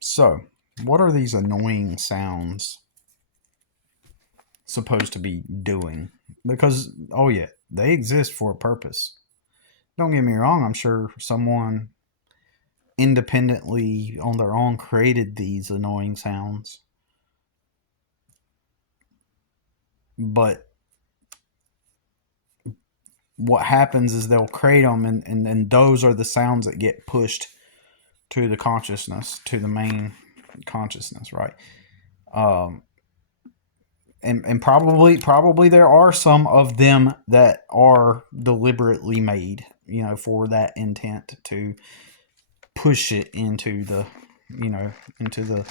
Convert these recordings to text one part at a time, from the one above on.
So what are these annoying sounds supposed to be doing? Because, oh yeah, they exist for a purpose. Don't get me wrong, I'm sure someone independently on their own created these annoying sounds. But what happens is they'll create them, and those are the sounds that get pushed to the consciousness, to the main consciousness, right? Um, and probably there are some of them that are deliberately made, for that intent to push it into the, into the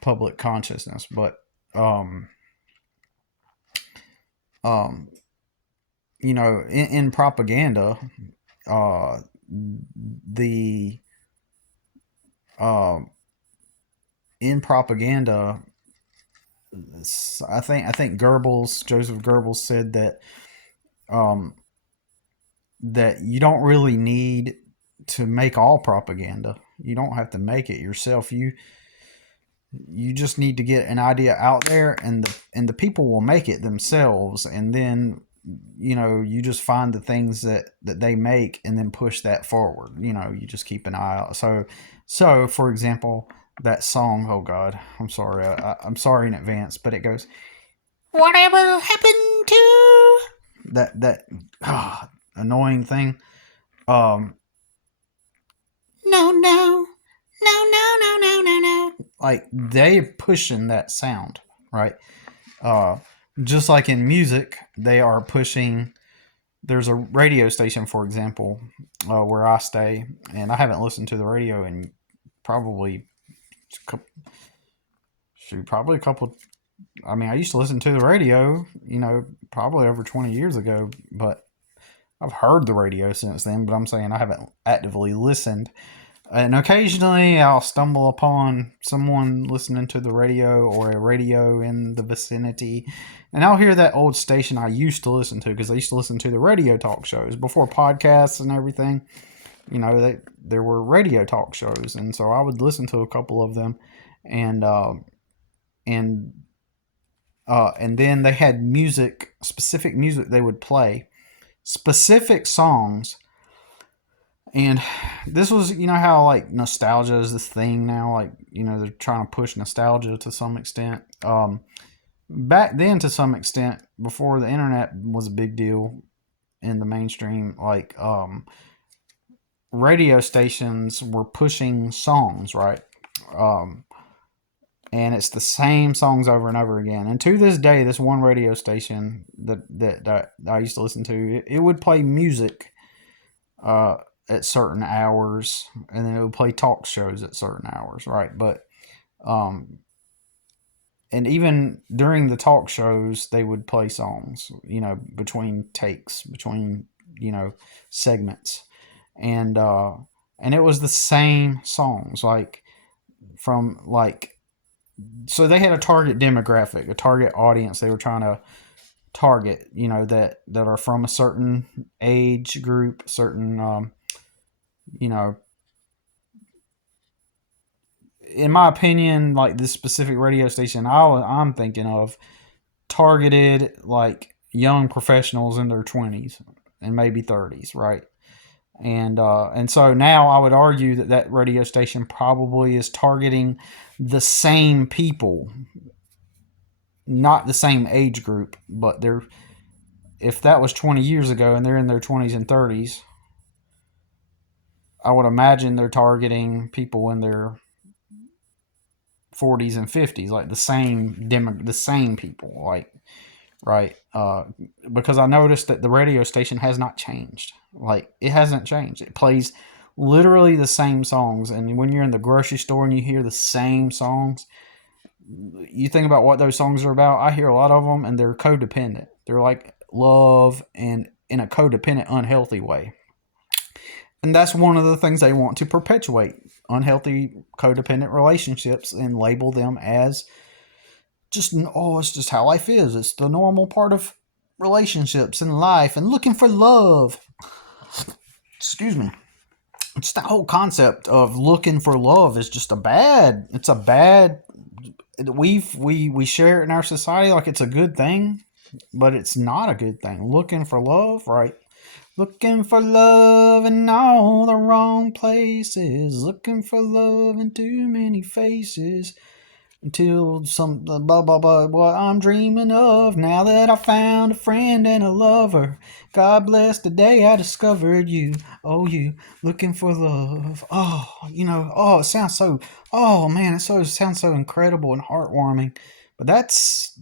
public consciousness. But um, um, in propaganda, uh, the um, in propaganda, I think Joseph Goebbels said um, that you don't really need to make all propaganda. You don't have to make it yourself. You just need to get an idea out there, and the people will make it themselves, and then you just find the things that they make and then push that forward. You just keep an eye out. So for example, that song, oh god, I'm sorry, I'm sorry in advance, but it goes, whatever happened to that annoying thing. um no, no, no, no, no, no, no, no, like they're pushing that sound, right? uh just like in music, they are pushing. There's a radio station, for example, where I stay, and I haven't listened to the radio in probably probably a couple. I mean, I used to listen to the radio, probably over 20 years ago, but I've heard the radio since then. But I'm saying I haven't actively listened. And occasionally I'll stumble upon someone listening to the radio or a radio in the vicinity, and I'll hear that old station I used to listen to, because I used to listen to the radio talk shows before podcasts and everything. There were radio talk shows, and so I would listen to a couple of them, and and and then they had specific music they would play, specific songs. And this was, how like nostalgia is this thing now, like, they're trying to push nostalgia to some extent. Back then, to some extent, before the internet was a big deal in the mainstream, like, radio stations were pushing songs, right? And it's the same songs over and over again. And to this day, this one radio station that I used to listen to, it would play music at certain hours, and then it would play talk shows at certain hours, right? But and even during the talk shows, they would play songs, between takes, between segments, and it was the same songs, like from like. So they had a target demographic, a target audience they were trying to target, that are from a certain age group, certain, in my opinion, like this specific radio station I'm thinking of targeted like young professionals in their 20s and maybe 30s, right? And so now I would argue that radio station probably is targeting the same people, not the same age group, but if that was 20 years ago and they're in their 20s and 30s, I would imagine they're targeting people in their 40s and 50s, like the same people, like, right? Because I noticed that the radio station has not changed. Like, it hasn't changed. It plays literally the same songs, and when you're in the grocery store and you hear the same songs, you think about what those songs are about. I hear a lot of them, and they're codependent. They're like love, and in a codependent, unhealthy way. And that's one of the things they want to perpetuate: unhealthy codependent relationships, and label them as it's just how life is. It's the normal part of relationships and life and looking for love. Excuse me. It's the whole concept of looking for love is just a bad. It's a bad. We share it in our society like it's a good thing, but it's not a good thing. Looking for love, right? Looking for love in all the wrong places. Looking for love in too many faces. Until some blah blah blah what I'm dreaming of. Now that I found a friend and a lover. God bless the day I discovered you. Oh, you looking for love. Oh, oh, it sounds so, oh man, it sounds so incredible and heartwarming. But that's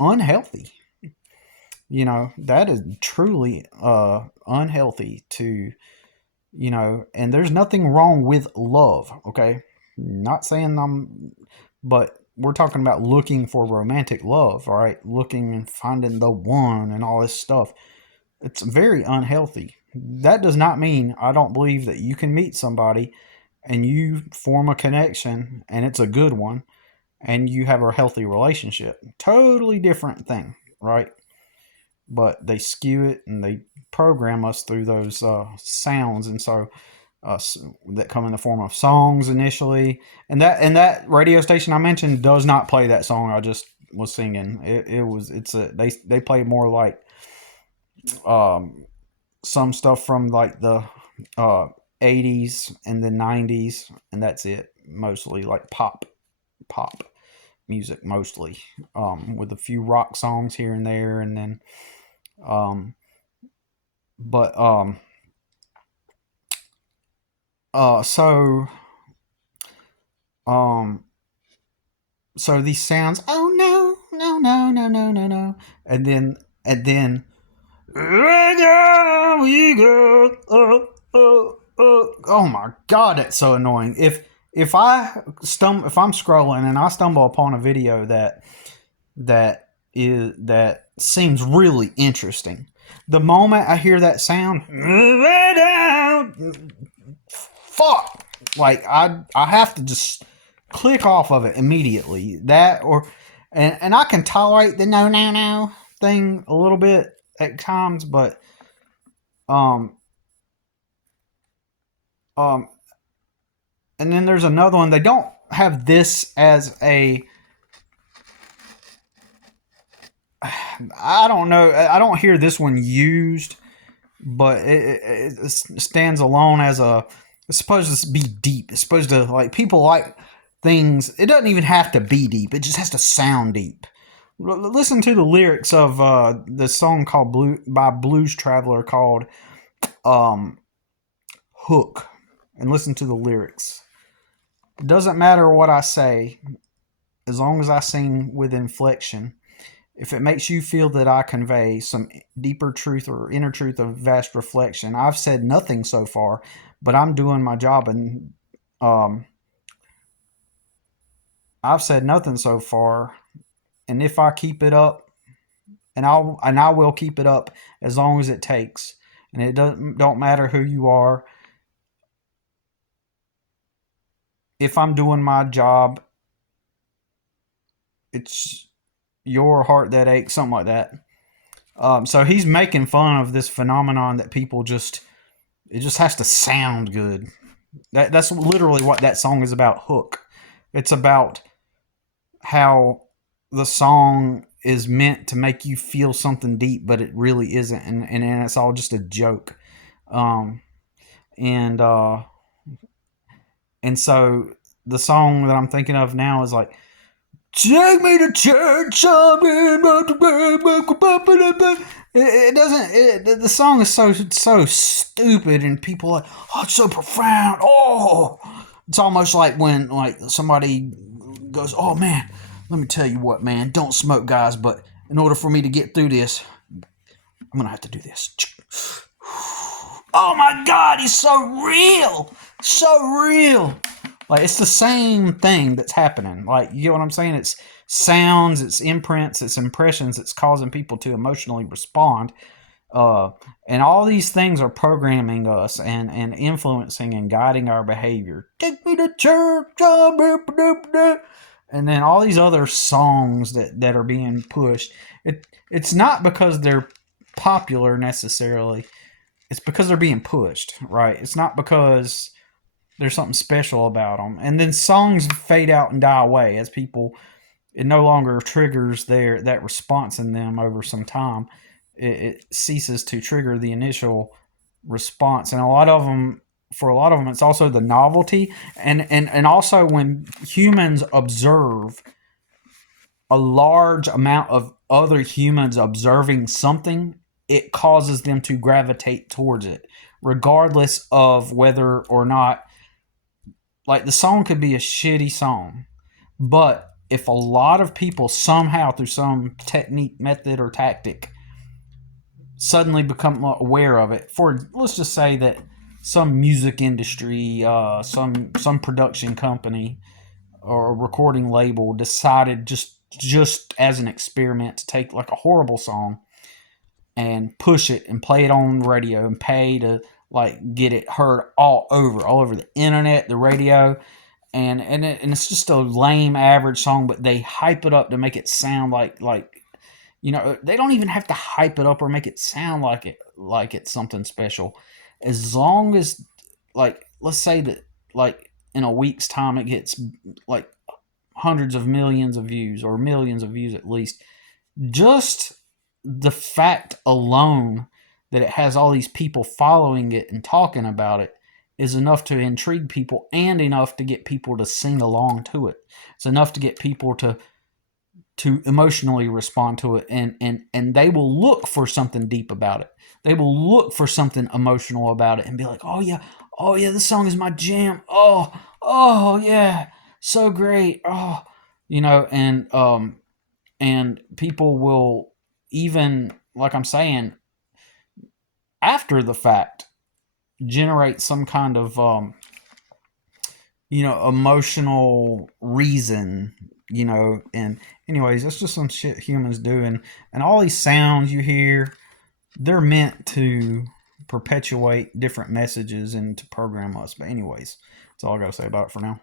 unhealthy. That is truly unhealthy to, and there's nothing wrong with love, okay? Not saying but we're talking about looking for romantic love, all right? Looking and finding the one and all this stuff. It's very unhealthy. That does not mean I don't believe that you can meet somebody and you form a connection and it's a good one and you have a healthy relationship. Totally different thing, right? But they skew it and they program us through those sounds, and so that come in the form of songs initially. And that radio station I mentioned does not play that song I just was singing. They play more like um, some stuff from like the uh, 80s and the 90s, and that's it. Mostly like pop music, mostly with a few rock songs here and there, and then um, but uh so um so these sounds, oh no, no, no, no, no, no, no, and then there we go. Oh my god, that's so annoying. If I'm scrolling and I stumble upon a video that seems really interesting, the moment I hear that sound, fuck, like I have to just click off of it immediately. That or and I can tolerate the no no no thing a little bit at times, but um um and then there's another one. They don't have this as a, I don't know, I don't hear this one used, but it stands alone as a, it's supposed to be deep. It's supposed to, like, people like things. It doesn't even have to be deep. It just has to sound deep. Listen to the lyrics of the song called by Blues Traveler called um, Hook, and listen to the lyrics. It doesn't matter what I say, as long as I sing with inflection. If it makes you feel that I convey some deeper truth or inner truth of vast reflection, I've said nothing so far, but I'm doing my job, and um, I've said nothing so far. And if I keep it up, and I will keep it up as long as it takes. And it don't matter who you are. If I'm doing my job, it's your heart that aches, something like that. So he's making fun of this phenomenon that people just, it just has to sound good. That's literally what that song is about. Hook. It's about how the song is meant to make you feel something deep, but it really isn't, and it's all just a joke. Um, and and so the song that I'm thinking of now is like, take me to church. It doesn't. The song is so stupid, and people are like, oh, it's so profound. Oh, it's almost like when like somebody goes, oh man, let me tell you what, man, don't smoke, guys, but in order for me to get through this, I'm gonna have to do this. Oh my God, he's so real, so real. Like, it's the same thing that's happening. Like, you know what I'm saying? It's sounds, it's imprints, it's impressions. It's causing people to emotionally respond. And all these things are programming us and influencing and guiding our behavior. Take me to church. And then all these other songs that are being pushed. It's not because they're popular necessarily. it's because they're being pushed, right? It's not because there's something special about them. And then songs fade out and die away as people, it no longer triggers that response in them over some time. It ceases to trigger the initial response, and for a lot of them, it's also the novelty, and also when humans observe a large amount of other humans observing something, it causes them to gravitate towards it, regardless of whether or not, like, the song could be a shitty song, but if a lot of people somehow through some technique, method, or tactic suddenly become aware of it, for let's just say that some music industry, some production company or a recording label decided just as an experiment to take like a horrible song and push it and play it on the radio and pay to like get it heard all over the internet, the radio, and it's just a lame average song, but they hype it up to make it sound like they don't even have to hype it up or make it sound like it's something special. As long as, like, let's say that, like, in a week's time it gets like hundreds of millions of views or millions of views at least, just the fact alone that it has all these people following it and talking about it is enough to intrigue people and enough to get people to sing along to it. It's enough to get people to emotionally respond to it, and they will look for something deep about it. They will look for something emotional about it and be like, oh yeah, this song is my jam. Oh yeah, so great. Oh, and people will, even like I'm saying, after the fact, generate some kind of emotional reason, and anyways, that's just some shit humans do, and all these sounds you hear, they're meant to perpetuate different messages and to program us. But anyways, that's all I gotta say about it for now.